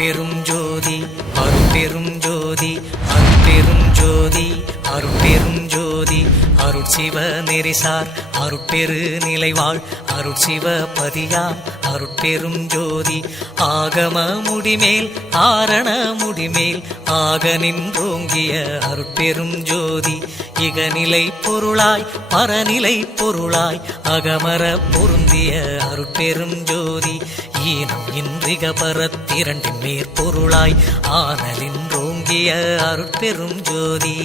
அருட்பெரும் ஜோதி அருட்பெரும் ஜோதி அருட்பெரும் ஜோதி அருட்பெரும் ஜோதி அருட்சிவ நெறிசார் அருட்பெரு நிலைவாழ் அருட்சிவ பதியாம் அருட்பெரும் ஜோதி ஆகம முடிமேல் ஆரண முடிமேல் ஆக நின்றோங்கிய அருட்பெரும் ஜோதி இகநிலை பொருளாய் பரநிலை பொருளாய் அகமர பொருந்திய அருட்பெரும் ஜோதி ஈனம் இன்றிக பரத்திரண்டின் மேற்பொருளாய் ஆனலின்றோங்கிய அருட்பெரும் ஜோதி.